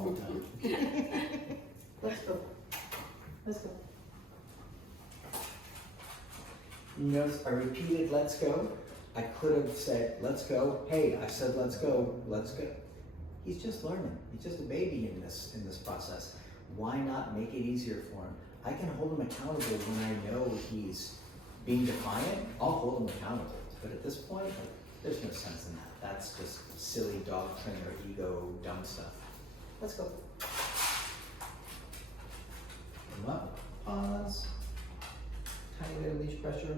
long time. Let's go. Let's go. You notice I repeated let's go. I could have said let's go. Hey, I said let's go. Let's go. He's just learning. He's just a baby in this process. Why not make it easier for him? I can hold him accountable when I know he's being defiant. I'll hold him accountable. But at this point, there's no sense in that. That's just silly dog trainer, ego, dumb stuff. Let's go. Come up, pause, tiny bit of leash pressure.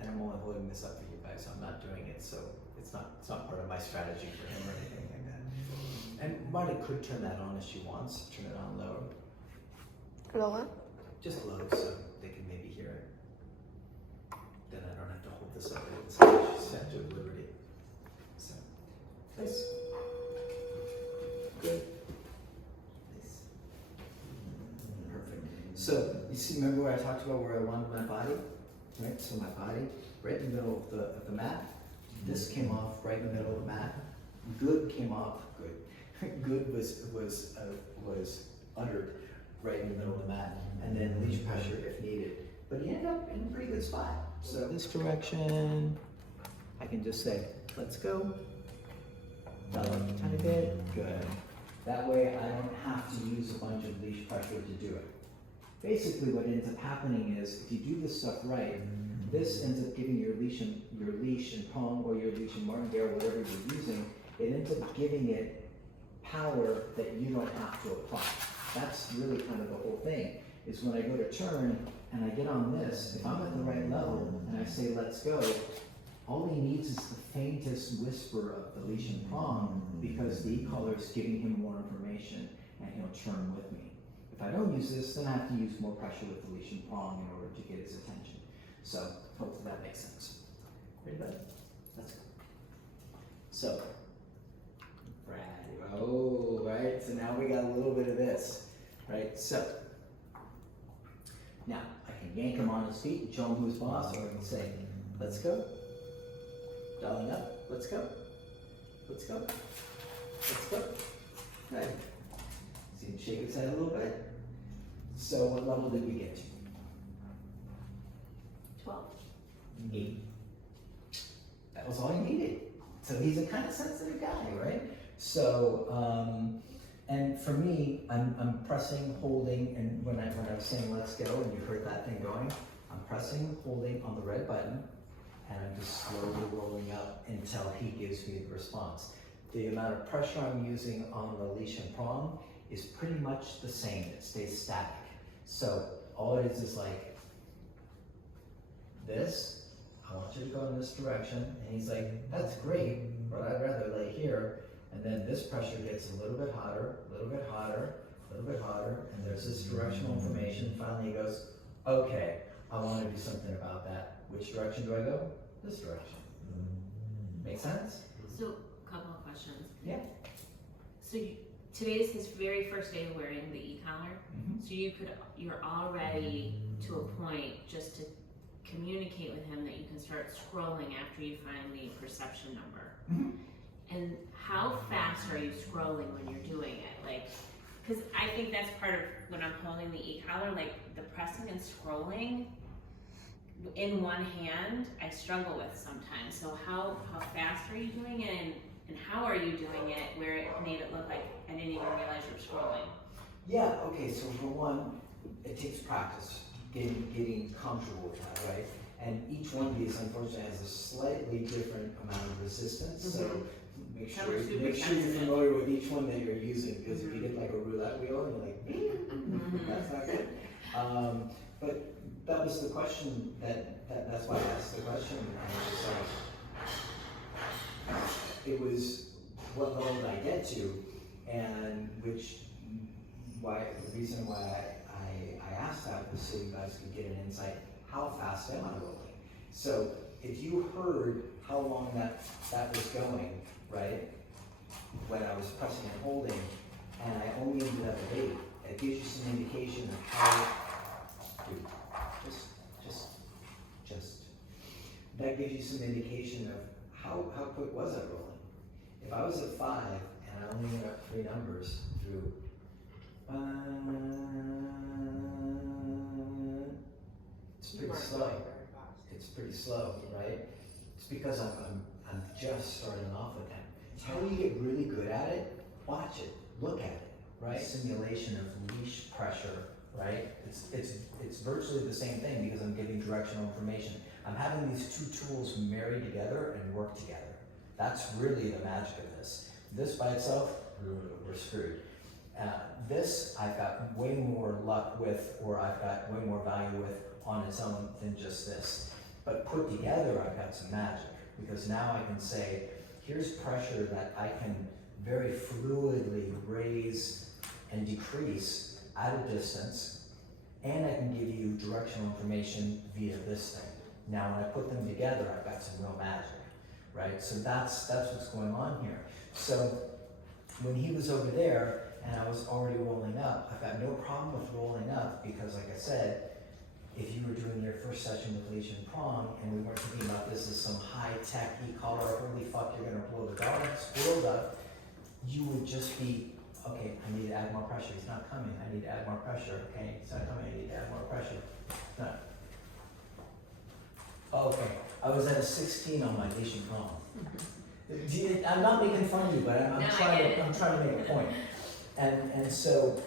And I'm only holding this up for you guys. I'm not doing it, so it's not part of my strategy for him or anything like that. And Marta could turn that on if she wants. Turn it on low. Lower? Just low so they can maybe hear it. Then I don't have to hold this up at the Statue of Liberty. So, nice. Good. Nice. Perfect. So, you see, remember where I talked about where I wanted my body? Right, so my body, right in the middle of the mat. This came off right in the middle of the mat. Good came off, good. Good was uttered right in the middle of the mat, and then leash pressure if needed. But he ended up in a pretty good spot. So this direction, I can just say, let's go. Dial up a tiny bit, good. That way I don't have to use a bunch of leash pressure to do it. Basically what ends up happening is, if you do this stuff right, this ends up giving your leash and prong, or your leash and martingale, whatever you're using, it ends up giving it power that you don't have to apply. That's really kind of the whole thing, is when I go to turn and I get on this, if I'm at the right level and I say let's go, all he needs is the faintest whisper of the leash and prong, because the e-collar is giving him more information and he'll turn with me. If I don't use this, then I have to use more pressure with the leash and prong in order to get his attention. So hopefully that makes sense. Ready, bud? Let's go. So, Brad, oh, right, so now we got a little bit of this, right? So, now I can yank him on his feet and show him who's boss, or I can say, let's go. Dialing up, let's go. Let's go. Let's go. Right. See him shake his head a little bit. So what level did we get to? 12. 8. That was all he needed. So he's a kind of sensitive guy, right? So, and for me, I'm pressing, holding, and when I was saying let's go, and you heard that thing going, I'm pressing, holding on the red button, and I'm just slowly rolling up until he gives me the response. The amount of pressure I'm using on the leash and prong is pretty much the same. It stays static. So all it is like this. I want you to go in this direction. And he's like, that's great, but I'd rather lay here. And then this pressure gets a little bit hotter, a little bit hotter, a little bit hotter. And there's this directional information. Finally he goes, okay, I want to do something about that. Which direction do I go? This direction. Make sense? So, a couple of questions. Yeah. So today's his very first day wearing the e-collar. So you're already to a point just to communicate with him that you can start scrolling after you find the perception number. And how fast are you scrolling when you're doing it? Like, because I think that's part of when I'm holding the e-collar, like the pressing and scrolling in one hand, I struggle with sometimes. So how fast are you doing it, and how are you doing it where it made it look like I didn't even realize you're scrolling? Yeah, okay, so for one, it takes practice, getting comfortable with that, right? And each one of these, unfortunately, has a slightly different amount of resistance, so make sure you're familiar with each one that you're using, because if you get like a roulette wheel, and you're like, that's not good. But that was the question, that's why I asked the question, and it was what level did I get to, and the reason why I asked that was so you guys could get an insight, how fast am I rolling? So if you heard how long that was going, right, when I was pressing and holding, and I only ended up at 8, it gives you some indication of how, that gives you some indication of how quick was I rolling. If I was at 5 and and I only got 3 numbers through. It's pretty slow. It's pretty slow, right? It's because I'm just starting off with him. How do you get really good at it? Watch it, look at it, right? Simulation of leash pressure, right? It's virtually the same thing because I'm giving directional information. I'm having these 2 tools marry together and work together. That's really the magic of this. This by itself, we're screwed. This I've got way more luck with, or I've got way more value with on its own than just this. But put together, I've got some magic, because now I can say, here's pressure that I can very fluidly raise and decrease at a distance, and I can give you directional information via this thing. Now when I put them together, I've got some real magic, right? So that's what's going on here. So when he was over there, and I was already rolling up, I've got no problem with rolling up, because like I said, if you were doing your first session with leash and prong, and we weren't thinking about this as some high-tech e-collar, holy fuck, you're gonna blow the dog's world up, you would just be, okay, I need to add more pressure, he's not coming, I need to add more pressure, okay, he's not coming, I need to add more pressure. No. Okay, I was at a 16 on my leash and prong. I'm not making fun of you, but I'm trying to make a point. And so,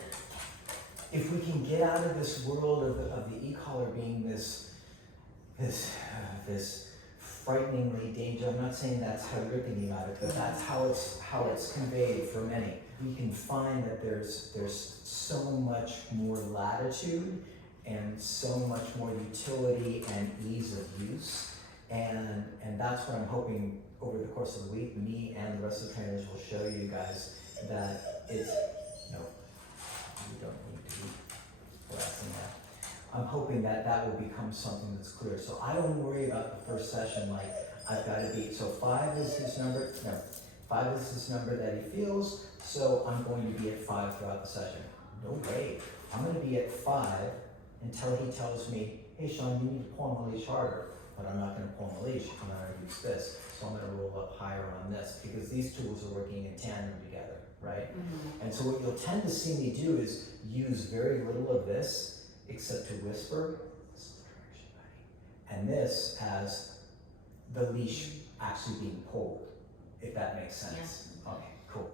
if we can get out of this world of the e-collar being this frighteningly dangerous, I'm not saying that's how you're thinking about it, but that's how it's conveyed for many. We can find that there's so much more latitude and so much more utility and ease of use, and that's what I'm hoping over the course of the week, me and the rest of the trainers will show you guys that it's, no, you don't need to be harassing that. I'm hoping that will become something that's clear. So I don't worry about the first session like I've got to beat. So 5 is his number, no, 5 is his number that he feels, so I'm going to be at 5 throughout the session. No way, I'm going to be at 5 until he tells me, hey Sean, you need to pull on the leash harder. But I'm not going to pull on the leash, I'm going to use this. So I'm going to roll up higher on this, because these tools are working in tandem together, right? Mm-hmm. And so what you'll tend to see me do is use very little of this, except to whisper, this is the direction, buddy. And this as the leash actually being pulled, if that makes sense. Yeah. Okay, cool.